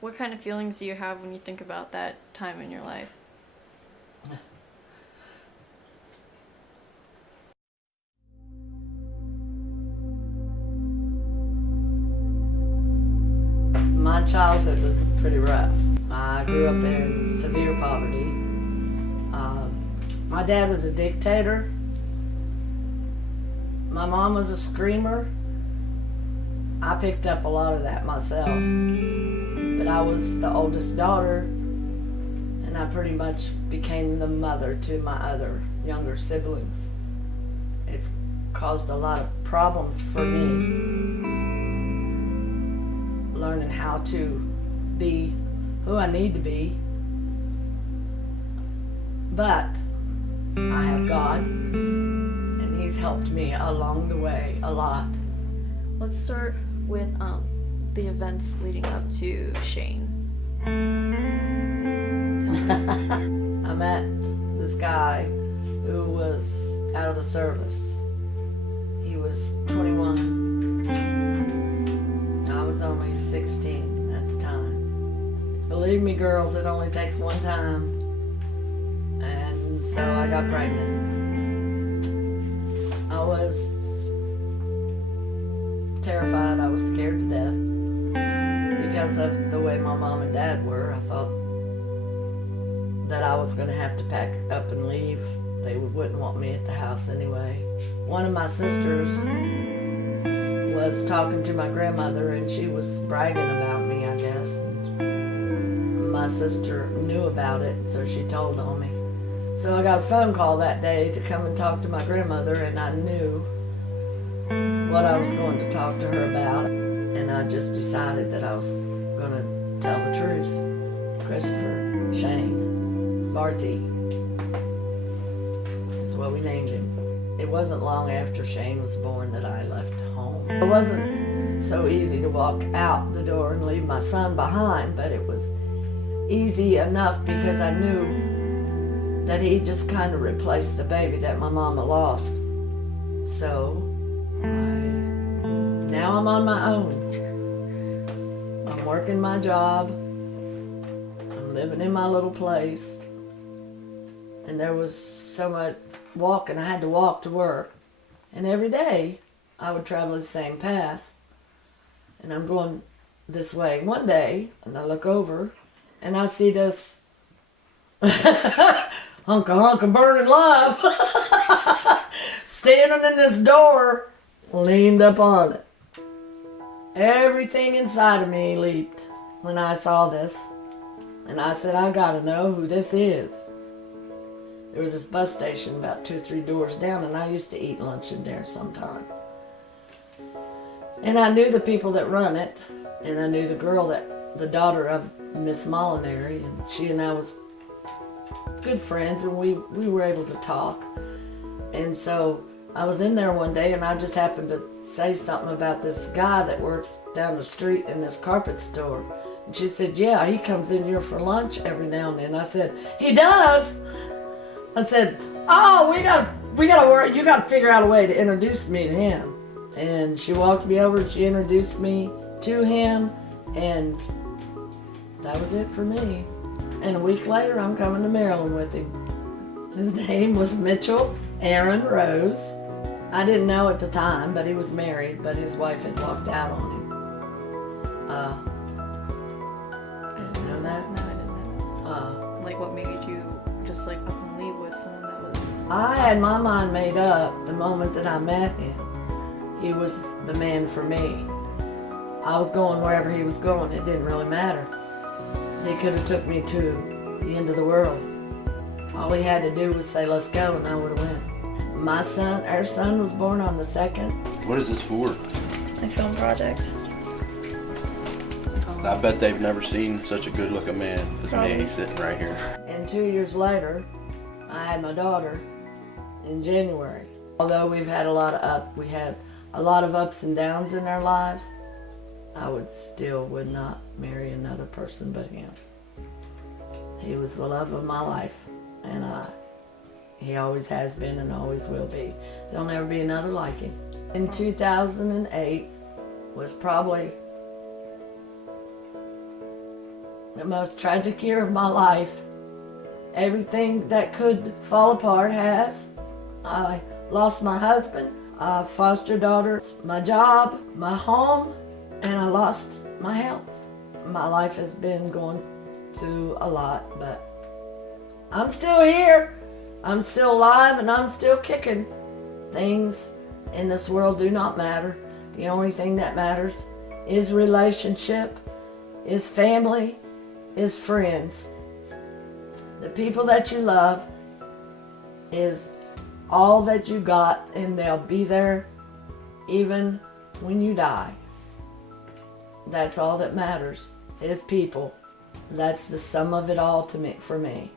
What kind of feelings do you have when you think about that time in your life? My childhood was pretty rough. I grew up in severe poverty. My dad was a dictator. My mom was a screamer. I picked up a lot of that myself. But I was the oldest daughter, and I pretty much became the mother to my other younger siblings. It's caused a lot of problems for me, learning how to be who I need to be. But I have God, and He's helped me along the way a lot. Let's start with the events leading up to Shane. I met this guy who was out of the service. He was 21. I was only 16 at the time. Believe me, girls, it only takes one time. And so I got pregnant. I was terrified. I was scared to death because of the way my mom and dad were. I thought that I was going to have to pack up and leave. They wouldn't want me at the house anyway. One of my sisters was talking to my grandmother, and she was bragging about me, I guess. And my sister knew about it, so she told on me. So I got a phone call that day to come and talk to my grandmother, and I knew what I was going to talk to her about, and I just decided that I was going to tell the truth. Christopher, Shane, Barty is what we named him. It wasn't long after Shane was born that I left home. It wasn't so easy to walk out the door and leave my son behind, but it was easy enough because I knew that he just kind of replaced the baby that my mama lost. So now I'm on my own. I'm working my job. I'm living in my little place. And there was so much walking. I had to walk to work. And every day I would travel the same path. And I'm going this way one day, and I look over and I see this hunk of burning love standing in this door, leaned up on it. Everything inside of me leaped when I saw this. And I said, I gotta know who this is. There was this bus station about 2 or 3 doors down, and I used to eat lunch in there sometimes. And I knew the people that run it, and I knew the girl the daughter of Miss Molinary, and she and I was good friends, and we were able to talk. And so I was in there one day, and I just happened to say something about this guy that works down the street in this carpet store. And she said, yeah, he comes in here for lunch every now and then. I said, he does? I said, oh, we gotta work. You gotta figure out a way to introduce me to him. And she walked me over and she introduced me to him, and that was it for me. And a week later, I'm coming to Maryland with him. His name was Mitchell and Rose. I didn't know at the time, but he was married, but his wife had walked out on him. I didn't know that? No, I didn't know. Like, what made you just like up and leave with someone that was... I had my mind made up the moment that I met him. He was the man for me. I was going wherever he was going. It didn't really matter. He could have took me to the end of the world. All he had to do was say, let's go, and I would have went. Our son was born on the 2nd. What is this for? My film project. I bet they've never seen such a good looking man as me sitting right here. And 2 years later, I had my daughter in January. Although we had a lot of ups and downs in our lives, I would not marry another person but him. He was the love of my life, and he always has been and always will be. There'll never be another like him. In 2008 was probably the most tragic year of my life. Everything that could fall apart has. I lost my husband, a foster daughter, my job, my home, and I lost my health. My life has been going through a lot, but I'm still here. I'm still alive and I'm still kicking. Things in this world do not matter. The only thing that matters is relationship, is family, is friends. The people that you love is all that you got, and they'll be there even when you die. That's all that matters, is people. That's the sum of it all to me, for me.